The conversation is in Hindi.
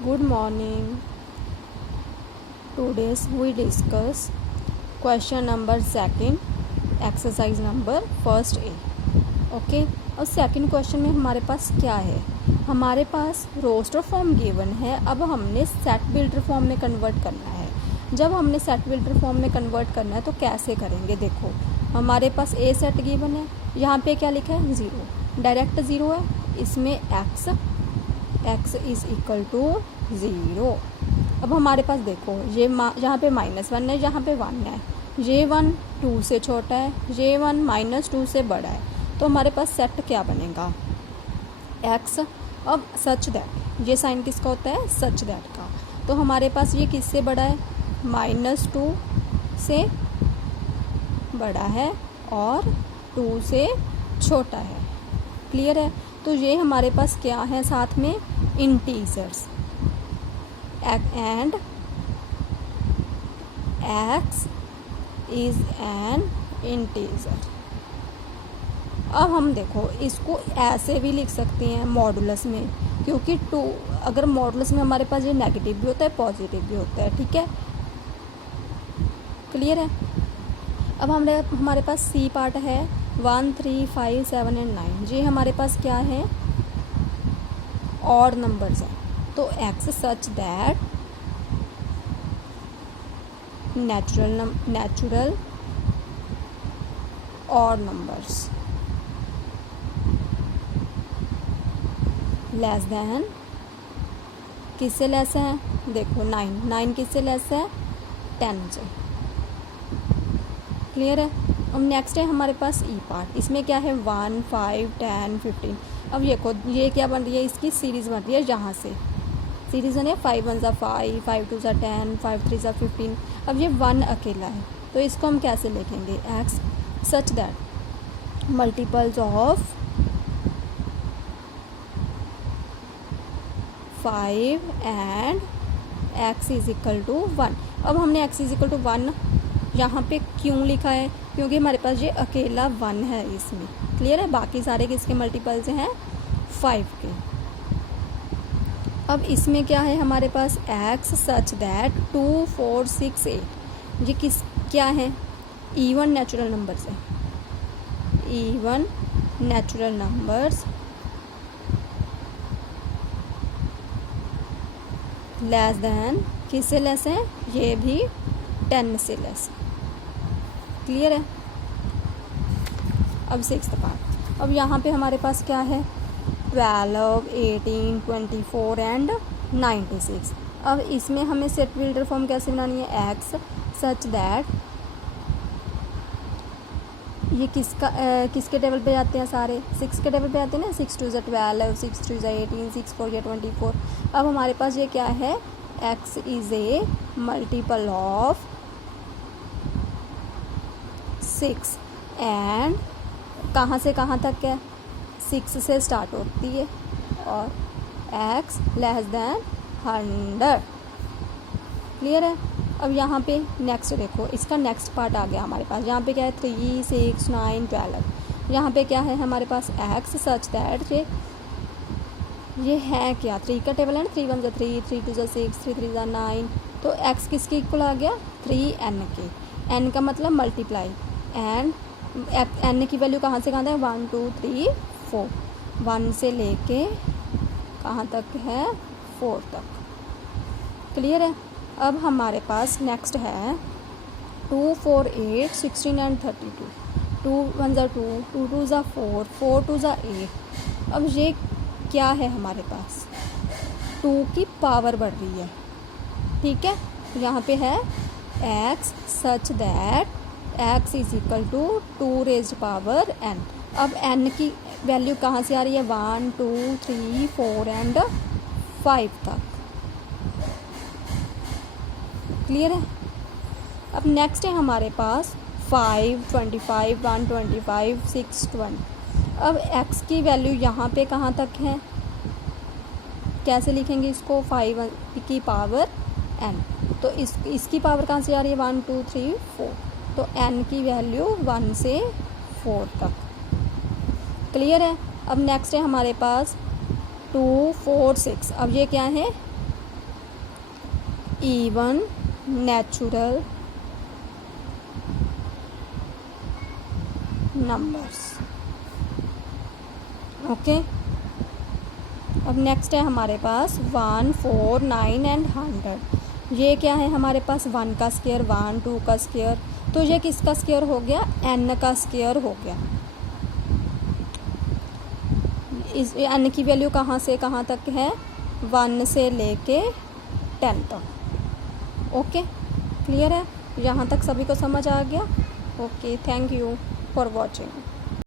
Good morning. Today's we discuss question number second, exercise number first A. Okay और सेकंड क्वेश्चन में हमारे पास क्या है, हमारे पास रोस्टर फॉर्म गिवन है। अब हमने सेट बिल्डर फॉर्म में कन्वर्ट करना है। जब हमने सेट बिल्डर फॉर्म में कन्वर्ट करना है तो कैसे करेंगे, देखो हमारे पास ए सेट गिवन है, यहाँ पे क्या लिखा है 0, डायरेक्ट 0 है, इसमें x इज इक्वल टू 0। अब हमारे पास देखो ये यहाँ पे -1 है, यहाँ पे 1 है, J1 2 से छोटा है, J1 -2 से बड़ा है, तो हमारे पास सेट क्या बनेगा x। अब सच दैट, ये साइन किसका होता है, सच दैट का, तो हमारे पास ये किससे बड़ा है, -2 से बड़ा है और 2 से छोटा है। क्लियर है, तो ये हमारे पास क्या है, साथ में integers and x is an integer. अब हम देखो इसको ऐसे भी लिख सकते हैं मॉडुलस में, क्योंकि 2 अगर मॉडुलस में हमारे पास ये नेगेटिव भी होता है पॉजिटिव भी होता है। ठीक है, क्लियर है। अब हमारे पास सी पार्ट है 1 3 5 7 एंड 9, ये हमारे पास क्या है, ऑड नंबर्स हैं, तो x such that natural odd numbers less than, किससे लेस है, देखो 9 किससे लेस है, 10 से। क्लियर है। अब नेक्स्ट है हमारे पास ई पार्ट, इसमें क्या है 1 5 10 15। अब ये क्या बन रही है, इसकी सीरीज बन रही है, यहाँ से सीरीज है 5 1 ज़ा 5 5 2 ज़ा 10 5 3 ज़ा 15। अब ये 1 अकेला है, तो इसको हम कैसे लिखेंगे, x such that multiples of 5 and x is equal to 1। अब हमने x इज इक्वल टू 1 यहाँ पे क्यों लिखा है, क्योंकि हमारे पास ये अकेला 1 है इसमें। क्लियर है, बाकी सारे किसके मल्टीपल्स हैं, 5 के। अब इसमें क्या है हमारे पास, x सच दैट 2 4 6 8, ये क्या है, इवन नेचुरल नंबर्स है, even natural numbers less than, किससे लेस है, ये भी 10 से लेस। क्लियर है। अब 6th पार्ट, अब यहाँ पे हमारे पास क्या है 12 18 24 एंड 96। अब इसमें हमें सेट बिल्डर फॉर्म कैसे बनानी है, x सच दैट, ये किसके टेबल पे जाते हैं, सारे 6 के टेबल पे जाते हैं ना, 6 2 ज़ा 12 6 3 ज़ा 18 6 4 ज़ा 24। अब हमारे पास ये क्या है, x is a multiple of 6 and कहाँ से कहाँ तक है, 6 से स्टार्ट होती है और x लेस देन 100। क्लियर है। अब यहाँ पे नेक्स्ट देखो, इसका नेक्स्ट पार्ट आ गया हमारे पास, यहाँ पे क्या है 3 6 9 12। यहाँ पे क्या है हमारे पास, x सच दैट ये है क्या, 3 का टेबल है ना, 3 1 ज़ा 3 3 2 ज़ा 6 3 3 ज़ा 9, तो x किसके इक्वल आ गया, 3n के। n का मतलब मल्टीप्लाई, एंड n की वैल्यू कहाँ से कहाँ तक है, 1 2 3 4, 1 से लेके कहाँ तक है, 4 तक। क्लियर है। अब हमारे पास नेक्स्ट है 2 4 8 16 एंड 32, 2 1 ज़ा 2 2 2 ज़ा 4 4 2 ज़ा 8। अब ये क्या है हमारे पास, 2 की पावर बढ़ रही है। ठीक है, यहाँ पे है x such that x is equal to 2 raised power n। अब n की वैल्यू कहाँ से आ रही है, 1 2 3 4 एंड 5 तक। क्लियर है। अब नेक्स्ट है हमारे पास 5 25 125 6 20। अब x की वैल्यू यहाँ पे कहाँ तक है, कैसे लिखेंगे इसको, 5 की पावर n, तो इसकी पावर कहाँ से आ रही है, 1 2 3 4, तो n की वैल्यू 1 से 4 तक। क्लियर है। अब नेक्स्ट है हमारे पास 2 4 6। अब ये क्या है, इवन नेचुरल नंबर्स। ओके, अब नेक्स्ट है हमारे पास 1, 4, 9 एंड 100। ये क्या है हमारे पास 1 का स्क्वायर, 1, 2 का स्क्वायर, तो ये किसका स्क्वायर हो गया, n का स्क्वायर हो गया। इस n की वैल्यू कहाँ से कहाँ तक है, 1 से लेके 10 तक। ओके, क्लियर है, यहाँ तक सभी को समझ आ गया। Okay, thank you for watching.